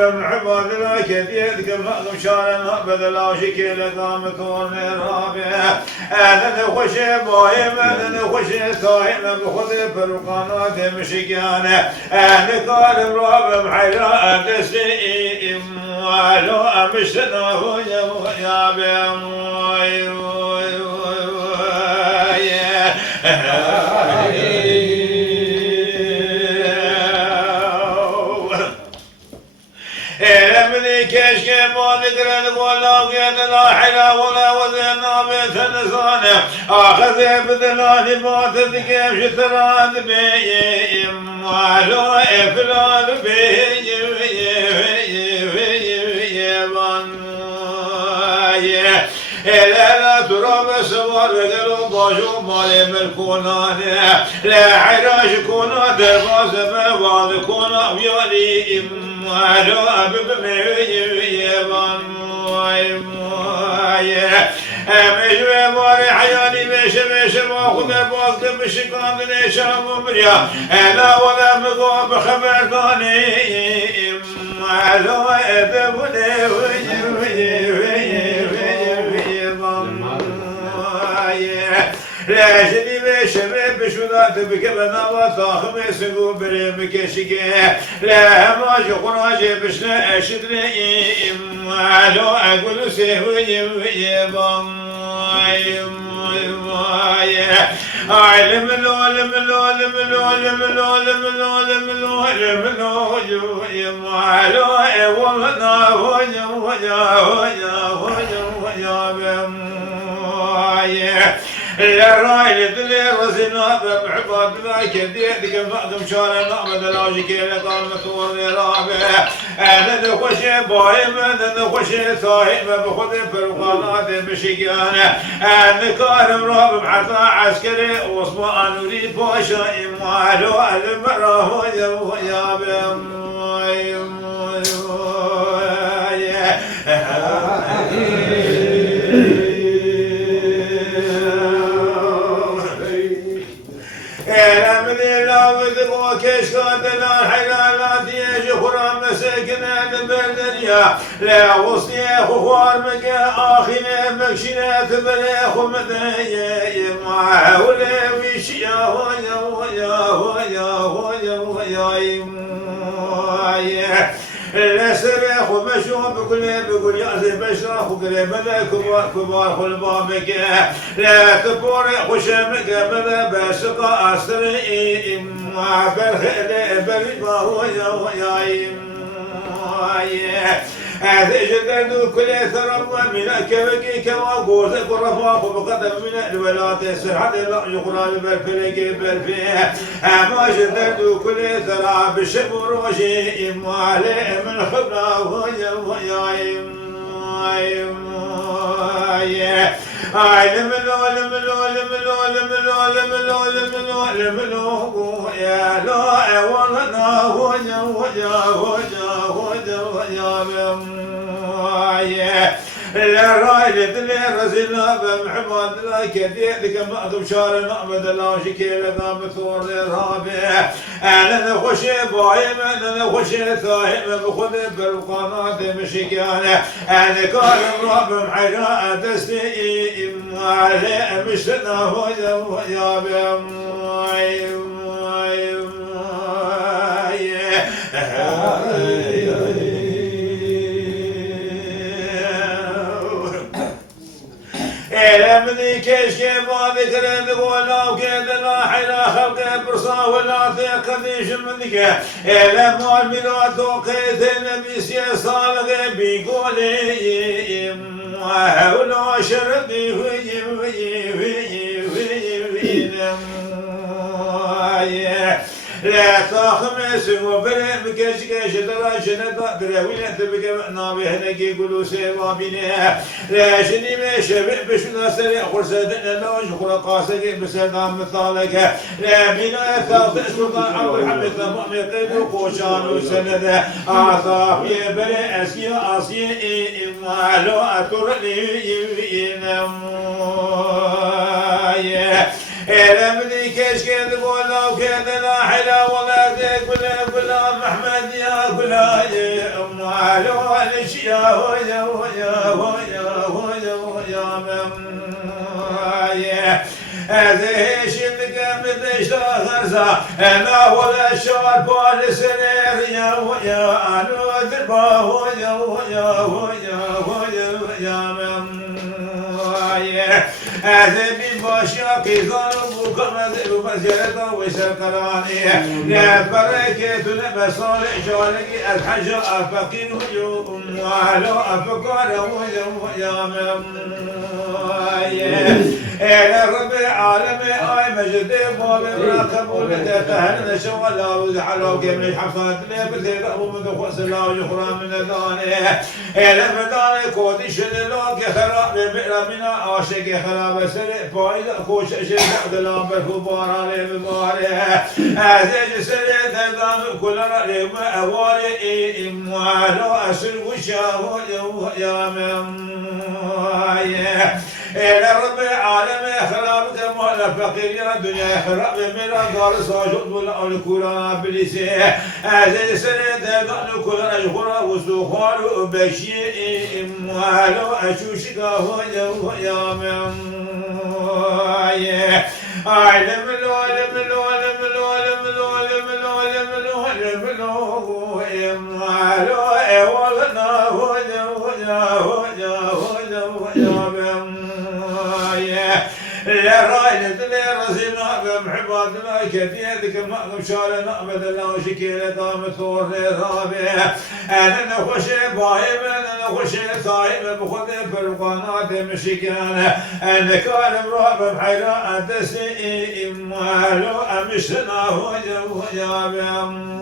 رابع عباد الله كثير كم شارنا بدلا شكل قام كون رابع أنا خوشي بايم أنا خوشي صايم بخذ فرقانات مشيانة أنا قال رابع حيران تسليم ولو أمشنا هو يا بيم كشك ما ذكر ولا قيد لا حلا ولا وزن مثل صانع أخذ بذلان ما تذكر شتران بيم ولو إفلان بيم لا تراب سوار وقلوا باجو مالي ملكونان لا حراش كونا درباز مواد كونا ويالي إمالو أبب ميويبان مشوي مالي حياني مشي واخذ باز بشكان نشام ومريا أنا ولا مقام بخبر ثاني إمالو أبب لا جدي بشباب بشوذات بكبنا وطاخم يسقو بريم كشكه لا ما جقنا بشنا أشدري لو أقول سهوي بام علم لو علم لو علم لو علم لو علم لو علم لو علم لو لو والله لا راي لدلي رزنا بعباد لا كدي دك مقدم شارع نعمد لاجك لقال مطور رابع انا نخشي بايم انا نخشي صايم بخذ فرقانات مشيان انا كارم رابع حتى عسكري واسمع نوري باشا امالو المراه يا بم كيش قادنا الحلالات يجي خرام مساكنا البلدنيا لا وصني خوار مكا آخنا مكشنا تبلي خمدنيا ما ولا ويش يا هويا لا سريخ ومشوب بقول يا زي بشرح وقل ماذا كبار خلبامك لا تبور خشمك ماذا بسقى أسري ما بالخيل بالما هو يا هذا جدد كل ثرب من كبكي كما قوزك ورفاق بقدم من الولاة السرحة لا يقرأ بالفلك بالفيه أما جدد كل ثرب بالشبر وشيء مالي من خبره علم يا لا والله لا راي لدلي رزينا بمحمد لا كثير لك مأذب شار نعمد الله شكيل ذا مثور رابع أنا نخشي بايم أنا نخشي ثاهم بخذ بالقناة مشيكان أنا كارم رابع حيراء دستي علي مشتنا هو يا بم لمني كشك ما ذكرت ولا وكيد لا حلا خلق برصا ولا ثقة ذيش منك لما الميلاد وقيت النبي صالح بيقولي ولا شردي لا تخمس وبرم كشكش دراشنا دروينا تبقى نابي هناك يقولوا سوا بنا لا شني ما شبه بشنا سريع خرسدنا لا شخر قاسك بسلام مثالك لا بنا ثالث سلطان عبد الحميد تمام يقيد وقوشان وسند عطاف يبري اسيا ما لو اترني لمني كشكد ولا وكذا لا حلا ولا ذيك ولا محمد يا ولا مالو الاشياء ويا ويا ويا ويا ويا هذه شنك بديش غرزة أنا ولا شعر بالسنير يا ويا أنا دربا ويا ويا ويا ويا ويا هذا بباشاكي ظلم وكما ذئب مسيرة وسكراني يا بركة لبصالح شارك الحج أفكين ويوم وعلى أفكار ويا يا رب العالمين اي مجد باب راكب ولد تهنا شوالا وزحلو كم حفظت لي بزيد ابو من خوس الله يخرى من داني الى بداني كودي شلوك خراب بئر من عاشق خراب سر فايد خوش شيخ دلام بالكبار علي بماري ازج سر دان كل رأي اواري اموالو اسر وشاو يا يا رب العالمين خرابك مولا فقير يا الدنيا خراب من دار ساجد ولا الكرة بلسي هذا سنة دان كل أجهر وسخار بشيء مالو أشوشك هو يا من عالم العالم العالم العالم العالم العالم العالم العالم مالو أولنا هو يا رايد يا رزينا بمحباتنا كثيرك ما مشارنا بدنا وشكيلة قامت ورابع انا نخش بايم انا نخش صايم بخذ فرقانات مشكان انا كان راب بحيران تسئ مالو امشنا ويا بم